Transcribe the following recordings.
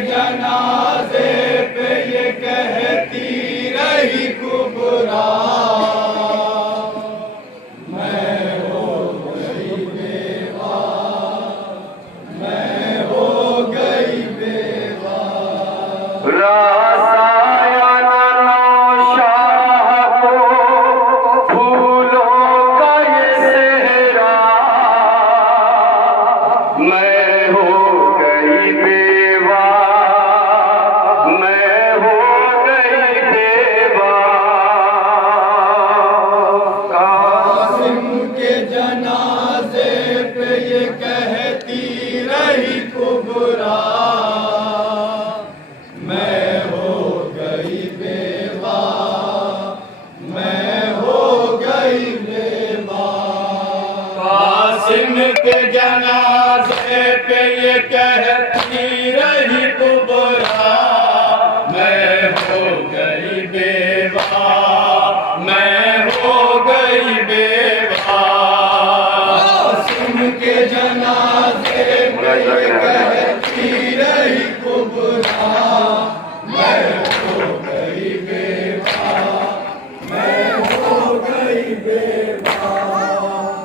जनाजे पे ये कहती रही कुबरा, मैं हो गई बेवा, मैं हो गई बेवा। के जनाजे पे ये कहती रही कुबरा, मैं हो गई बेवा, मैं हो गई बेवा। कासिम के जनाजे पे ये कहती रही कुबरा, मैं हो गई बेवा, मैं हो गई बेवा।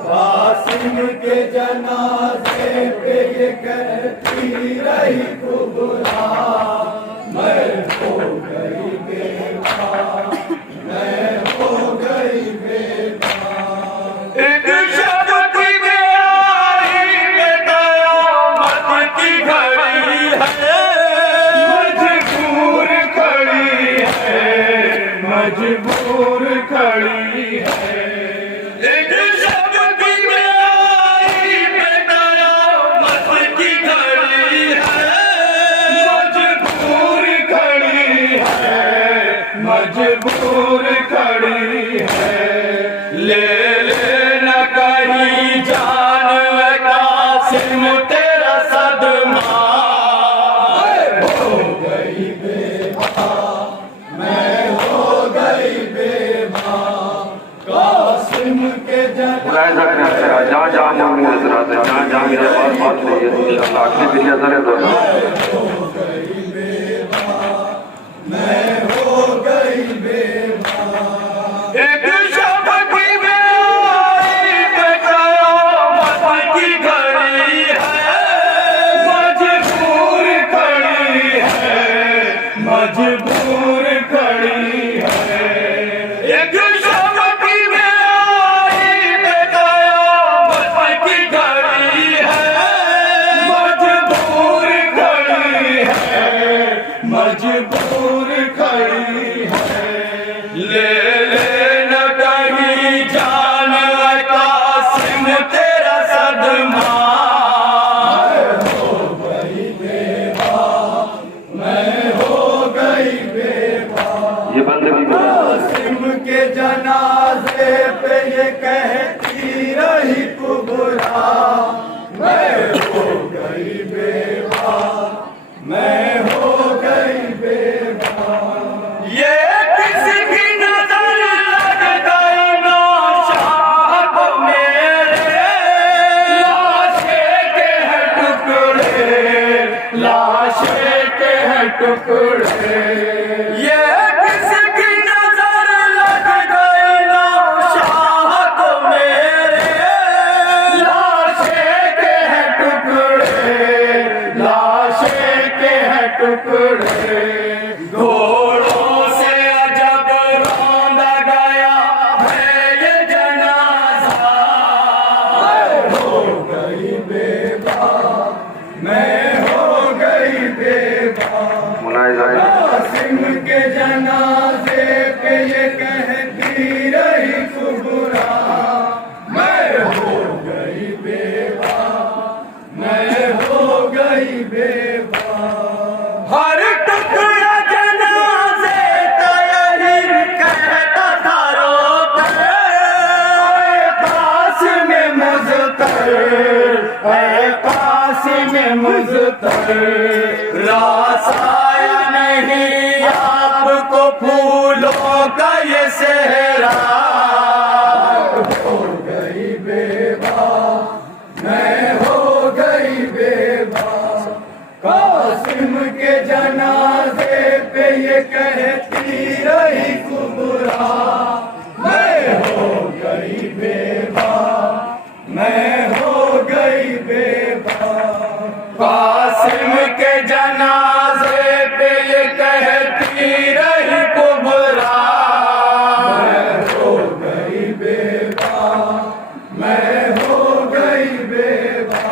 कासिम के जनाजे पे ये कहती रही कुबरा, मैं हो गई बेवा, मैं हो गई बेवा। एक शब्द में आई पे कयामत की घड़ी है, मजबूर खड़ी है, मजबूर खड़ी है। मजबूर खड़ी है, ले न कहीं जान कासिम तेरा सदमा, हो गई बेवा, मैं हो गई बेवा। कासिम के जहाँ जहाँ मांगे जहाँ जहाँ मेरा बात नहीं है इंशाल्लाह आखिरी दिन नजर है दोनों। मैं हो गई बेवा। एक शब्द में आई पे कयामत की घड़ी है, मजबूर खड़ी है, मजबूर खड़ी है। एक शब्द में आई पे कयामत की घड़ी है, मजबूर खड़ी है, मजबूर खड़ी है। ले न कहीं जान कासिम तेरा सदमा, मैं हो गई बेवा, मैं हो गई बेवा। ये बंदगी कासिम के जनाजे पे ये कहती रही कुबरा, मैं हो गई बेवा, मैं हो गई बेवा। ये किसकी नजर लग गई ना शाह को मेरे, लाशे के हैं टुकड़े, लाशे के हैं टुकड़े। ये किसकी नजर लग गई ना शाह को मेरे, लाशे के हैं टुकड़े, लाशे के हैं टुकड़े। घोड़ों से अजब रौंदा गया है ये जनाजा, हो गई बेवा, मैं हो गई बेवा। कासिम के जनाजे पे ये कहती रही कुबरा, मैं हो गई बेवा, मैं हो गई बेवा। हर टुकड़ा जनाजे का यही कहता था रोते, कासिम मुज़्तर, कासिम मुज़तर। रास आया नहीं आपको फूलों का ये सेहरा, हो गई बेवा, मैं हो गई बेवा। कासिम कासिम के जनाजे पे ये कहती रही कुबरा, मैं हो गई बेवा, मैं हो गई बेवा। कासिम के जनाजे पे ये कहती रही कुबरा, मैं हो गई बेवा, मैं हो गई बेवा।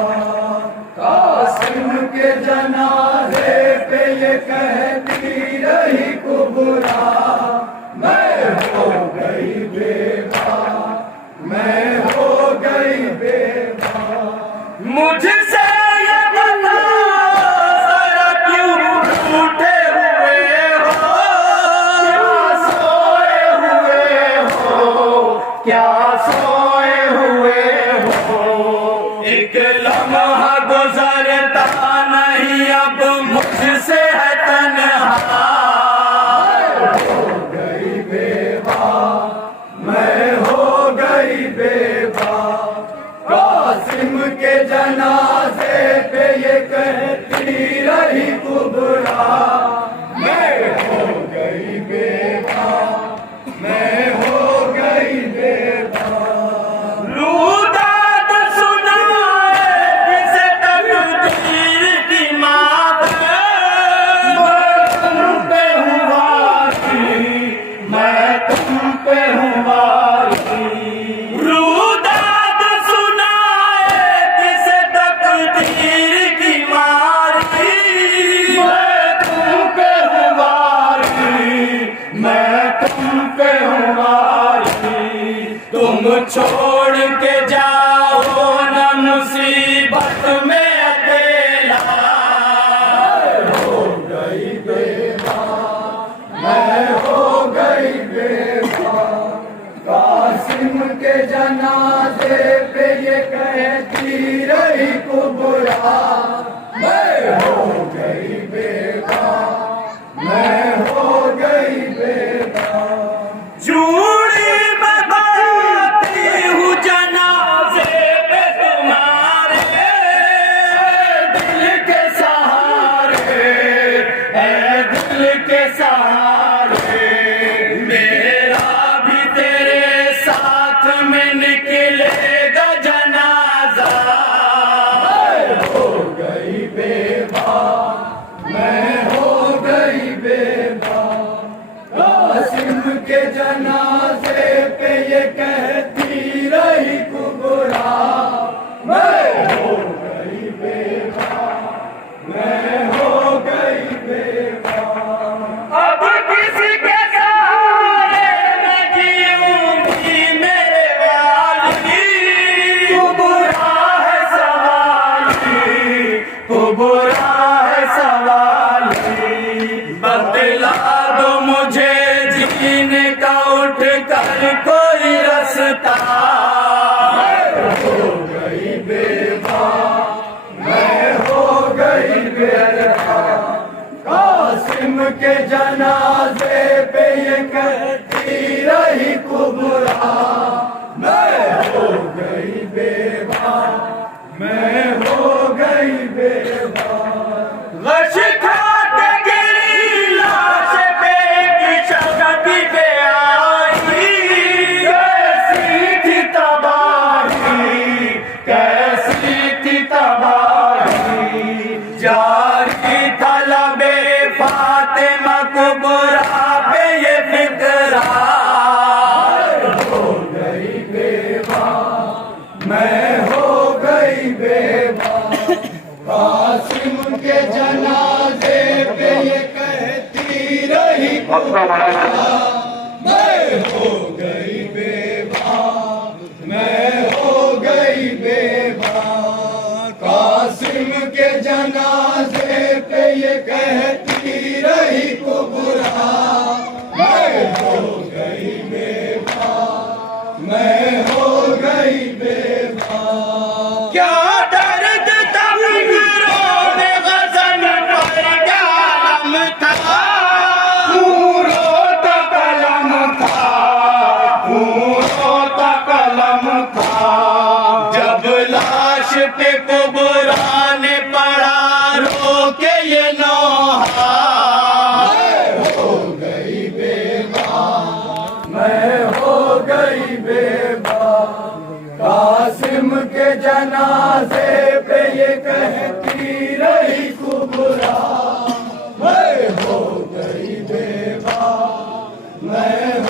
कासिम के जनाजे पे ये कहती रही कुबरा, मैं हो गई बेवा, मैं हो गई बेवा। मुझसे ये बता जरा क्यों रूठे हुए हो, क्या सोए हुए हो, क्या सोए हुए हो। एक लम्हा गुजरता नहीं अब मुझसे है तन्हा, हो गई बेवा, मैं हो गई बेवा। कासिम के जनाजे पे ये कहती रही कुबरा, मैं हो गई बेवा, मैं हो गई बेवा। रूदात सुनाए किसे तकदीर की मात, मैं तुम पे हूँ वारी, मैं तुम पे हूँ वारी। रूदात सुनाए किसे तकदीर की मारी, मैं तुम पे हूँ वारी, मैं तुम पे हूँ वारी। तुम छोड़ के जाओ न मुसीबत में अकेला, हो गई बेवा, मैं हो गई बेवा। कासिम के जनाजे पे ये कहती रही कुबरा, मैं हो गई बेवा, मैं हो गई बेवा। जूड़ी में बाती हूँ जनाजे पे तुम्हारे, दिल के सहारे, ऐ दिल के सहारे। मेरा भी तेरे साथ में निकलेगा जनाजा, हो गई बेवा, मैं हो गई बेवा। कासिम के जनाजे पे ये कहती रही कुबरा, मैं हो गई बेवा, मैं हो गई बेवा। अब किसी के सहारे मैं जीऊंगी मेरे वाली, कुबरा है सवाली, कुबरा है सवाली। बतला दो मुझे जीने का उठ कर कोई रास्ता, हो गई बेवा, मैं हो गई बेवा। कासिम के जनाजे पे ये कहती रही कुबरा, मैं हो गई बेवा, मैं हो गई बेवा। गश खा के गिरी लाश पे एक शक्ति पे आई, कैसी थी तबाही, कैसी थी तबाही। जारी था लबे फातिमा कुबरा पे ये फिक्रा, हो गई बेवा, मैं हो गई बेवा। कासिम के जनाजे पे ये कहती रही कुबरा, मैं हो गई बेवा, मैं हो गई बेवा। कासिम के जनाजे पे ये कहती रही कुबरा, मैं हो गई बेवा, मैं हो गई बेवा। क्या दर्द तब रोने गज़ल पर कलम था, पूरो तो कलम था, पूरो तो कलम था। जब लाश पे कुबरा ने पड़ा रो के ये नो के जनाजे पे ये कहती रही कुबरा, मैं हो गई बेवा, मैं